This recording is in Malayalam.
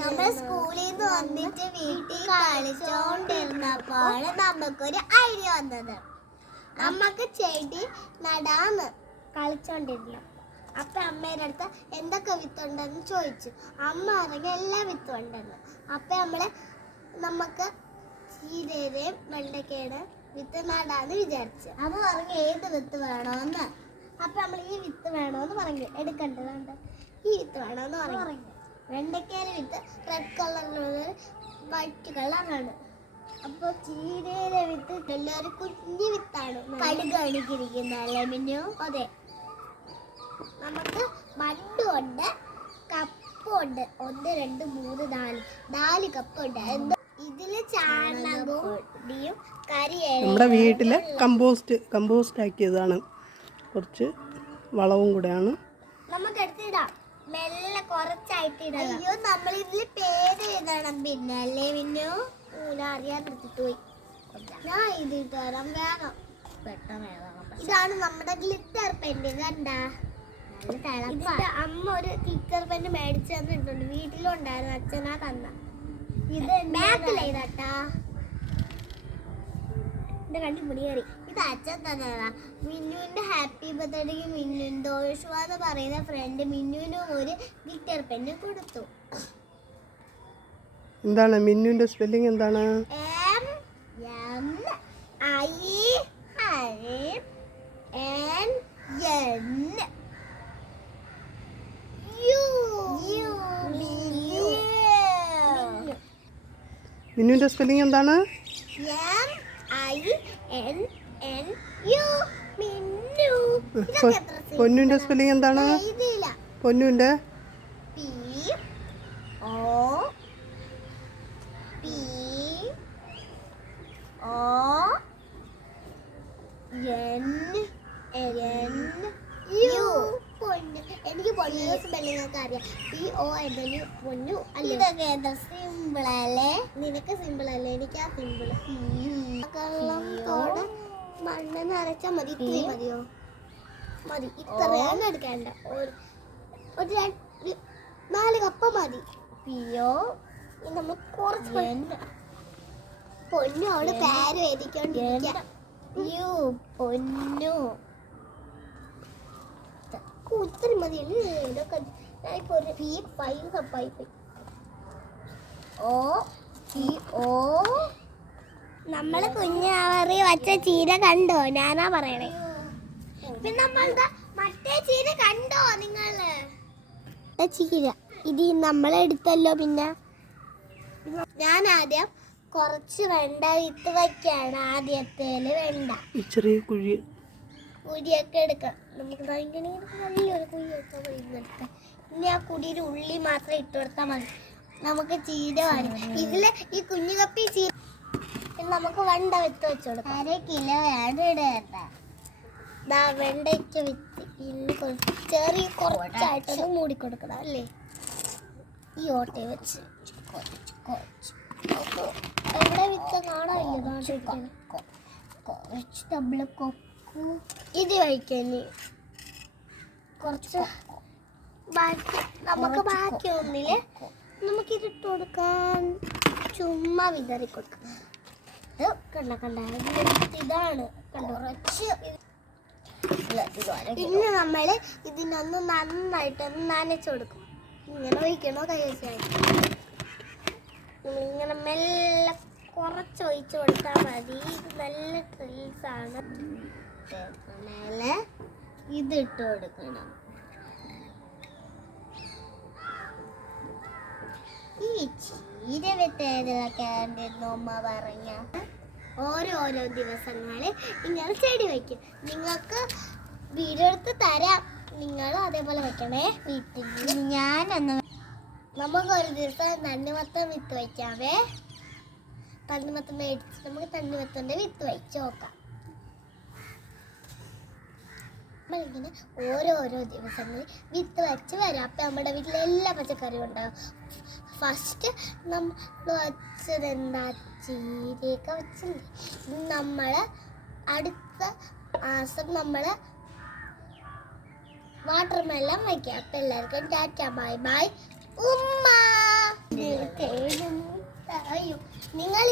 നമ്മൾ സ്കൂളിൽ നിന്ന് വന്നിട്ട് വീട്ടിൽ കളിച്ചോണ്ടിരുന്നപ്പോൾ നമുക്കൊരു ഐഡിയ വന്നത്. നമുക്ക് ചെടി നടാന്ന് കളിച്ചോണ്ടിരുന്നു. അപ്പൊ അമ്മയുടെ അടുത്ത് എന്തൊക്കെ വിത്തുണ്ടെന്ന് ചോദിച്ചു. അമ്മ പറഞ്ഞ എല്ലാ വിത്തും ഉണ്ടെന്ന്. അപ്പൊ നമുക്ക് ചീരയുടെയും വെണ്ടയ്ക്കയുടെ വിത്ത് നടാന്ന് വിചാരിച്ചു. അമ്മ പറഞ്ഞു ഏത് വിത്ത് വേണോന്ന്. അപ്പൊ നമ്മൾ ഈ വിത്ത് വേണോന്ന് പറഞ്ഞു. എടുക്കണ്ടതുണ്ട്, ഈ വിത്ത് വേണോന്ന് പറഞ്ഞു. വെണ്ടയ്ക്കയുടെ വിത്ത് റെഡ് കളറിലുള്ള വൈറ്റ് കളറാണ്. അപ്പൊ ചീരയിലെ വിത്ത് എല്ലാവരും കുഞ്ഞു വിത്താണ്, കടുക് അണിക്കിരിക്കുന്നല്ലേ മിന്നു? അതെ. നമുക്ക് മണ്ണുണ്ട്, കപ്പുണ്ട്. 1 2 3 4 കപ്പുണ്ട്. ഇതില് ചാണകവും കരിയേലയും നമ്മുടെ വീട്ടിലെ കമ്പോസ്റ്റ് ആക്കിയതാണ്. കുറച്ച് വളവും കൂടെയാണ്. നമുക്ക് എടുത്തിടാം, മെല്ലെ കുറച്ചായിട്ട് ഇടാം. അയ്യോ, നമ്മൾ ഇതില് പേര് എഴുതണം പിന്നെ അല്ലേ മിന്നു? ഞാൻ അറിയാതെടുത്തിട്ട് പോയി. ഞാൻ ഇത് തരാം, വേഗം പെട്ടെന്ന് എഴുതണം. ഇതാണ് നമ്മുടെ ഗ്ലിറ്റർ പെന്ന്. കണ്ടാ, അമ്മ ഒരു ഗ്ലിറ്റർ പെന്ന് മേടിച്ചു തന്നിട്ടുണ്ട്. വീട്ടിലുണ്ടായിരുന്നു, അച്ഛനാ തന്ന. ഇത് ബാക്കിലേതാട്ടാ, എന്റെ കണ്ടി മുടിയേറി. ഇത് അച്ഛൻ തന്നതാ. മിന്നുവിന്റെ ഹാപ്പി ബർത്ത്ഡേക്ക് മിന്നുൻ ദോഷുവ എന്ന് പറയുന്ന ഫ്രണ്ട് മിന്നുവിന് ഒരു ഗ്ലിറ്റർ പെന്ന് കൊടുത്തു. എന്താണ് മിന്നുവിന്റെ സ്പെല്ലിംഗ്? എന്താണ്? മിന്നുവിന്റെ സ്പെല്ലിംഗ് എന്താണ്? പൊന്നുവിന്റെ സ്പെല്ലിംഗ് എന്താണ്? പൊന്നുവിന്റെ എനിക്ക് പൊന്നു സ്പെല്ലിംഗ് ഒക്കെ അറിയാം. PO എന്നൊരു പൊന്നു. ഇതൊക്കെ എന്താ സിമ്പിൾ അല്ലേ? നിനക്ക് സിമ്പിൾ അല്ലേ? എനിക്ക് ആ സിമ്പിൾ. കള്ളത്തോടെ മണ്ണ് നിറച്ചാൽ മതി. ഇത്രയും മതിയോ? മതി. ഇത്രയാണ് എടുക്കേണ്ട. ഒരു 4 കപ്പ മതി. PO നമ്മൾ കുറച്ച് പൊന്നു അവള് പേര് എഴുതിക്കൊണ്ടിരിക്കുക. പൊന്നു ഒത്തിരി മതിയല്ലേ? ഇതൊക്കെ ഞാനിപ്പോ ഒരു 5 കപ്പായി പോയി. നമ്മള് കുഞ്ഞാവറി വച്ച ചീര കണ്ടോ? ഞാനാ പറയണേ. പിന്നെ നമ്മളുടെ മറ്റേ ചീര കണ്ടോ നിങ്ങള്? ചീര ഇത് നമ്മളെടുത്തല്ലോ. പിന്നെ ഞാൻ ആദ്യം കുറച്ച് വെണ്ട വിത്ത് വയ്ക്കാണ്. ആദ്യത്തേല് വെണ്ട ചെറിയ കുഴിയൊക്കെ എടുക്കാം. നമുക്ക് നല്ലൊരു കുഴിയൊക്കെ എടുക്കാം. ഇനി ആ കുടിയിൽ ഉള്ളി മാത്രം ഇട്ട് കൊടുത്താൽ മതി. നമുക്ക് ചീര വരും. ഇതില് ഈ കുഞ്ഞു കപ്പി ചീര നമുക്ക് വെണ്ട വിത്ത് വെച്ച് കൊടുക്കാം. 1/2 കിലോ വേണ്ട. വെണ്ടയ്ക്ക വിത്ത് ഇന്ന് ചെറിയ കുറച്ചായിട്ടൊന്ന് മൂടിക്കൊടുക്കണം അല്ലേ? ഈ ഓട്ടയെ വെച്ച് എവിടെ വിത്ത് കാണാനില്ല. കുറച്ച് ഡബിൾ കൊക്കു ഇത് കഴിക്കാൻ കുറച്ച് നമുക്ക് ബാക്കി ഒന്നില് നമുക്ക് ഇതിട്ട് കൊടുക്കാൻ. ചുമ്മാ വിതറി കൊടുക്കണം. ഇതാണ് കുറച്ച്. പിന്നെ നമ്മള് ഇതിനൊന്ന് നന്നായിട്ടൊന്ന് നനച്ചു കൊടുക്കും. ഇങ്ങനെ ഒഴിക്കണോ കൈ വെച്ചാൽ ഇങ്ങനെ മെല്ലെ കുറച്ച് ഒഴിച്ചു കൊടുത്താൽ മതി. ഇത് നല്ല ട്രീസാണ്. മേലെ ഇതിട്ട് കൊടുക്കണം. ഈ ചീര വിത്ത് ഏതിലൊക്കെ അമ്മ പറഞ്ഞ ഓരോരോ ദിവസങ്ങളിൽ നിങ്ങൾ ചെടി വയ്ക്കും. നിങ്ങൾക്ക് വീഡിയോ എടുത്ത് തരാം. നിങ്ങൾ അതേപോലെ വെക്കണേ വീട്ടിൽ. നമുക്കൊരു ദിവസം തണ്ണിമത്തം വിത്ത് വയ്ക്കാവേ. തണ്ണിമത്തം മേടിച്ച് നമുക്ക് തണ്ണിമത്തൻ്റെ വിത്ത് വയ്ച്ച് നോക്കാം. നമ്മളിങ്ങനെ ഓരോരോ ദിവസങ്ങളിൽ വിത്ത് വെച്ച് വരാം. അപ്പം നമ്മുടെ വീട്ടിൽ എല്ലാ പച്ചക്കറിയും ഉണ്ടാകും. ഫസ്റ്റ് നമ്മൾ വെച്ചതെന്താ? ചീരയൊക്കെ വെച്ചില്ലേ? നമ്മൾ അടുത്ത മാസം നമ്മൾ വാട്ടർ മെലൺ വയ്ക്കാം. അപ്പം എല്ലാവർക്കും ടാറ്റ ബൈ ബൈ. ഉമ്മ നിങ്ങൾ